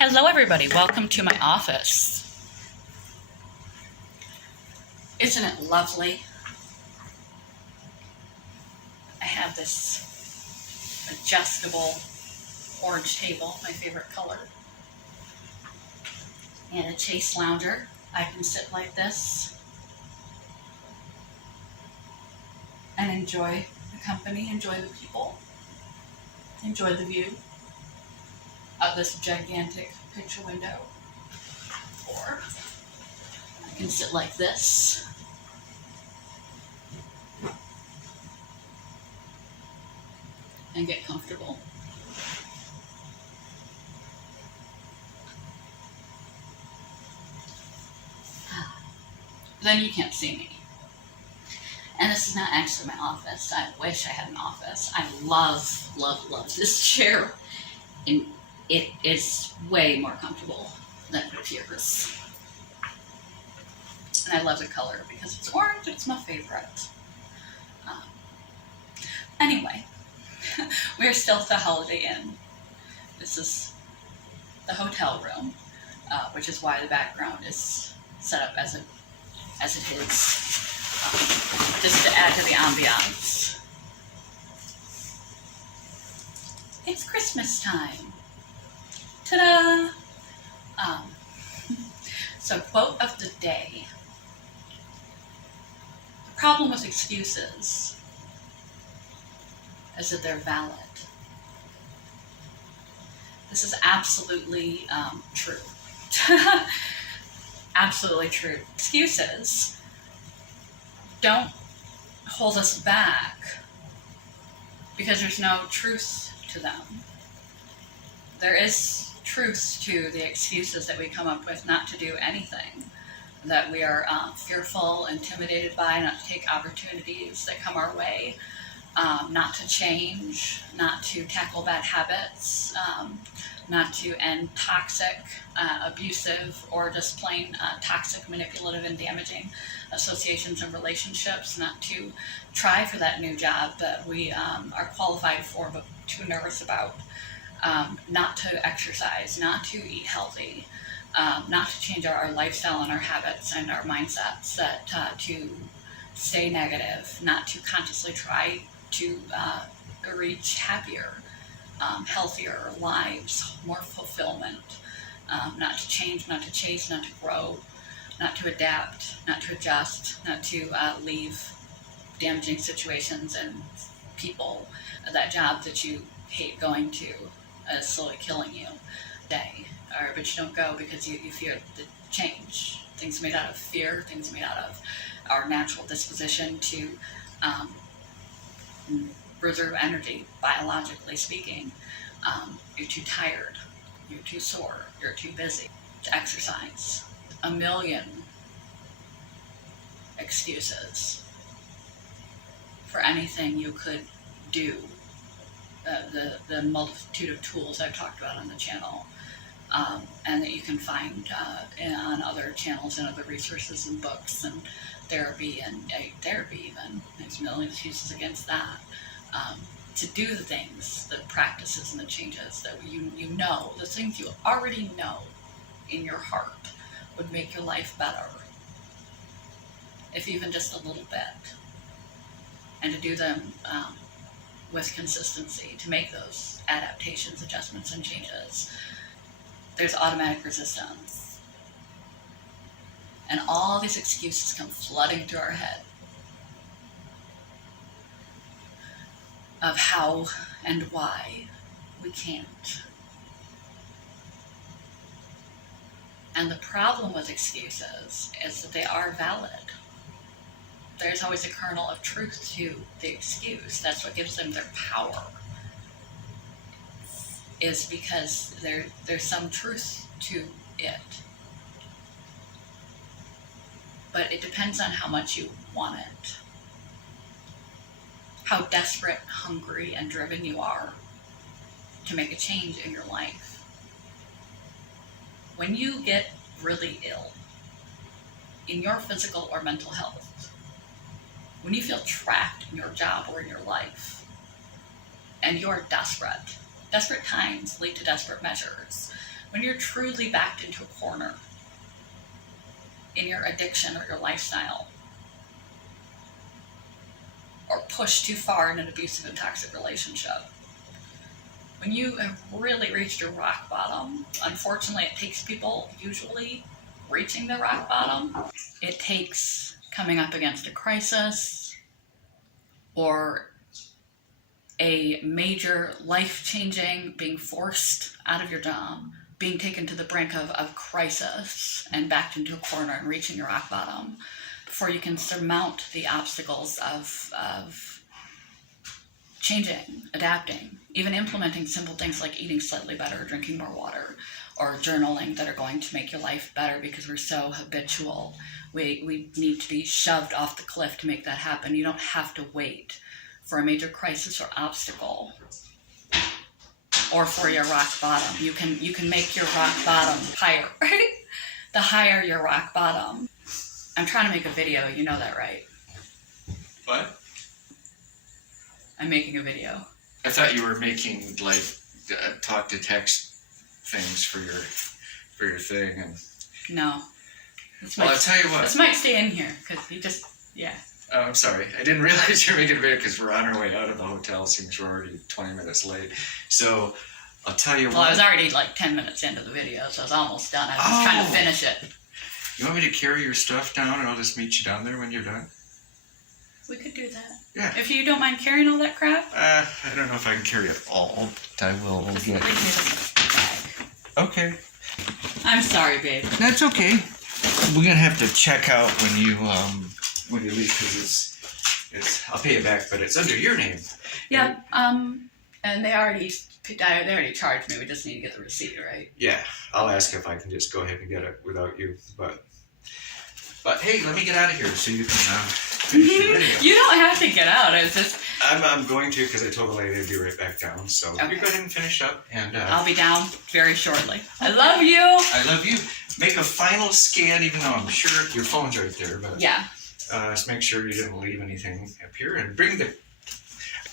Hello everybody, welcome to my office. Isn't it lovely? I have this adjustable orange table, my favorite color, and a chase lounger. I can sit like this and enjoy the company, enjoy the people, enjoy the view of this gigantic picture window. Or I can sit like this and get comfortable. Then you can't see me. And this is not actually my office. I wish I had an office. I love, love, love this chair. And it is way more comfortable than it appears. And I love the color because it's orange. It's my favorite. Anyway, we're still at the Holiday Inn. This is the hotel room, which is why the background is set up as it is, just to add to the ambiance. It's Christmas time. Ta-da! So quote of the day. The problem with excuses is that they're valid. This is absolutely true. Absolutely true. Excuses don't hold us back because there's no truth to them. There is truth to the excuses that we come up with not to do anything, that we are fearful, intimidated by, not to take opportunities that come our way, not to change, not to tackle bad habits, not to end toxic, abusive, or just plain toxic, manipulative, and damaging associations and relationships, not to try for that new job that we are qualified for but too nervous about, not to exercise, not to eat healthy, not to change our lifestyle and our habits and our mindsets, to stay negative, not to consciously try to reach happier, healthier lives, more fulfillment, not to change, not to chase, not to grow, not to adapt, not to adjust, not to leave damaging situations and people, that job that you hate going to is slowly killing you but you don't go because you fear the change. Things made out of fear, things made out of our natural disposition to reserve energy, biologically speaking. You're too tired, you're too sore, you're too busy to exercise. A million excuses for anything you could do. The multitude of tools I've talked about on the channel, and that you can find on other channels and other resources and books and therapy and therapy even. There's a million excuses against that. To do the things, the practices and the changes that you know, the things you already know in your heart would make your life better, if even just a little bit, and to do them with consistency, to make those adaptations, adjustments, and changes. There's automatic resistance. And all these excuses come flooding through our head of how and why we can't. And the problem with excuses is that they are valid. There's always a kernel of truth to the excuse. That's what gives them their power, is because there's some truth to it. But it depends on how much you want it, how desperate, hungry, and driven you are to make a change in your life. When you get really ill in your physical or mental health, when you feel trapped in your job or in your life, and you're desperate times lead to desperate measures. When you're truly backed into a corner in your addiction or your lifestyle, or pushed too far in an abusive and toxic relationship, when you have really reached your rock bottom, unfortunately it takes people usually reaching their rock bottom. It takes coming up against a crisis or a major life-changing, being forced out of your job, being taken to the brink of crisis and backed into a corner and reaching your rock bottom before you can surmount the obstacles of changing, adapting, even implementing simple things like eating slightly better, drinking more water, or journaling that are going to make your life better, because we're so habitual. We need to be shoved off the cliff to make that happen. You don't have to wait for a major crisis or obstacle or for your rock bottom. You can make your rock bottom higher, right? The higher your rock bottom. I'm trying to make a video, you know that, right? What? I'm making a video. I thought you were making like talk to text things for your thing, and No. I'll tell you what. This might stay in here because you just, yeah. Oh, I'm sorry. I didn't realize you were making a video because we're on our way out of the hotel. Seems we're already 20 minutes late. So I'll tell you what. Well, I was already like 10 minutes into the video, so I was almost done. I was just trying to finish it. You want me to carry your stuff down, and I'll just meet you down there when you're done? We could do that. Yeah. If you don't mind carrying all that crap. I don't know if I can carry it all, but I will get. Leave me the bag. Okay. I'm sorry, babe. That's okay. We're gonna have to check out when you leave, because it's I'll pay you back, but it's under your name. Yeah. And they already charged me. We just need to get the receipt, right? Yeah. I'll ask if I can just go ahead and get it without you, but hey, let me get out of here so you can finish your video. You don't have to get out. It's just. I'm going to, because I told the lady I'd be right back down. So Okay. You go ahead and finish up, and I'll be down very shortly. I love you. I love you. Make a final scan, even though I'm sure your phone's right there. But Yeah. Just make sure you didn't leave anything up here, and bring the.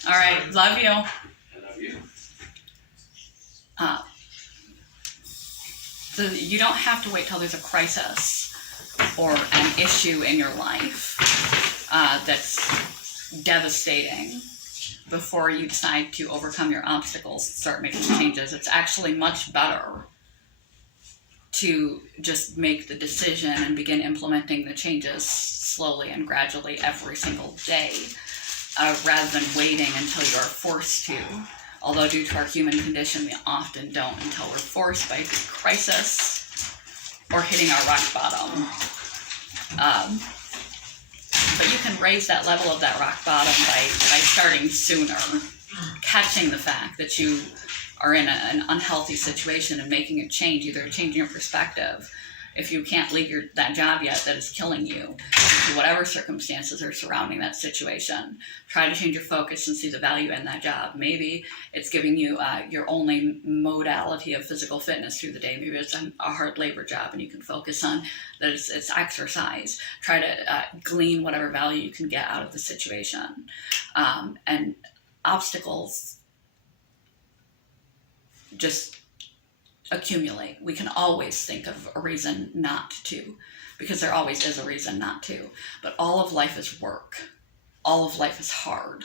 All right. Love you. I love you. So you don't have to wait till there's a crisis or an issue in your life that's devastating before you decide to overcome your obstacles, start making changes. It's actually much better to just make the decision and begin implementing the changes slowly and gradually every single day, rather than waiting until you are forced to. Although due to our human condition, we often don't until we're forced by crisis or hitting our rock bottom. But you can raise that level of that rock bottom by starting sooner, catching the fact that you are in an unhealthy situation and making a change, either changing your perspective. If you can't leave that job yet that is killing you, due to whatever circumstances are surrounding that situation, try to change your focus and see the value in that job. Maybe it's giving you your only modality of physical fitness through the day. Maybe it's a hard labor job and you can focus on that it's exercise. Try to glean whatever value you can get out of the situation. And obstacles just accumulate. We can always think of a reason not to, because there always is a reason not to. But all of life is work. All of life is hard.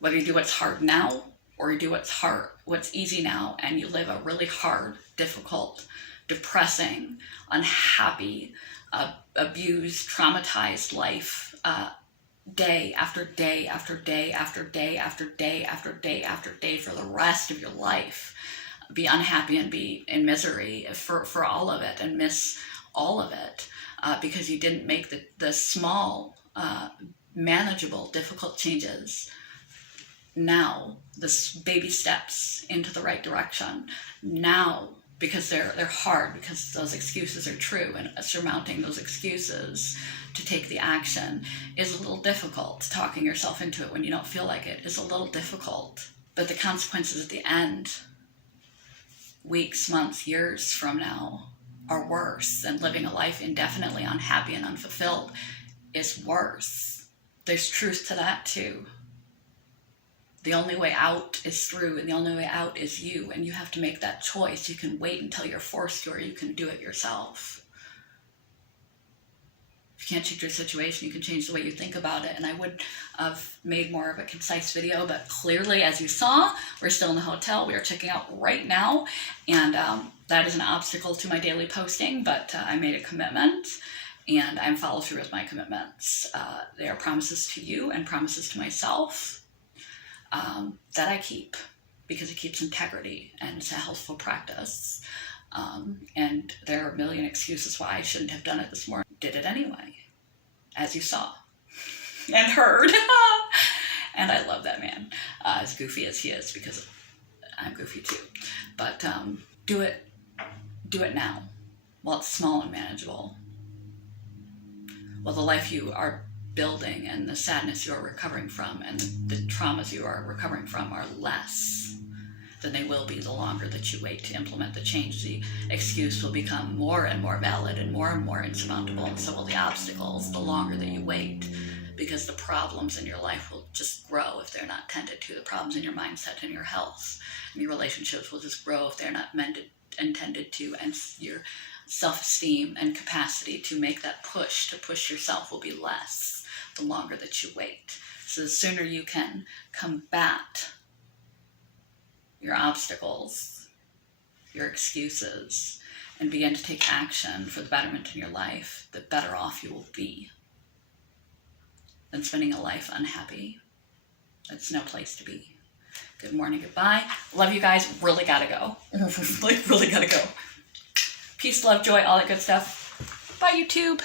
Whether you do what's hard now or you do what's easy now, and you live a really hard, difficult, depressing, unhappy, abused, traumatized life, day after day after day after day after day after day after day for the rest of your life. Be unhappy and be in misery for all of it and miss all of it because you didn't make the small, manageable, difficult changes now, the baby steps into the right direction now, because they're hard, because those excuses are true, and surmounting those excuses to take the action is a little difficult. Talking yourself into it when you don't feel like it is a little difficult, but the consequences at the end, weeks, months, years from now, are worse, and living a life indefinitely unhappy and unfulfilled is worse. There's truth to that too. The only way out is through, and the only way out is you, and you have to make that choice. You can wait until you're forced to, or you can do it yourself. If you can't change your situation, you can change the way you think about it. And I would have made more of a concise video, but clearly, as you saw, we're still in the hotel. We are checking out right now, and that is an obstacle to my daily posting, but I made a commitment, and I'm follow through with my commitments. They are promises to you and promises to myself that I keep, because it keeps integrity, and it's a healthful practice. And there are a million excuses why I shouldn't have done it this morning. Did it anyway, as you saw and heard. And I love that man, as goofy as he is, because I'm goofy too. But do it now, while it's small and manageable. While the life you are building and the sadness you are recovering from and the traumas you are recovering from are less than they will be the longer that you wait to implement the change. The excuse will become more and more valid and more insurmountable, and so will the obstacles the longer that you wait, because the problems in your life will just grow if they're not tended to. The problems in your mindset and your health and your relationships will just grow if they're not mended and tended to, and your self-esteem and capacity to make that push, to push yourself, will be less the longer that you wait. So the sooner you can combat your obstacles, your excuses, and begin to take action for the betterment in your life, the better off you will be than spending a life unhappy. It's no place to be. Good morning, goodbye. Love you guys. Really gotta go. Like, really gotta go. Peace, love, joy, all that good stuff. Bye, YouTube.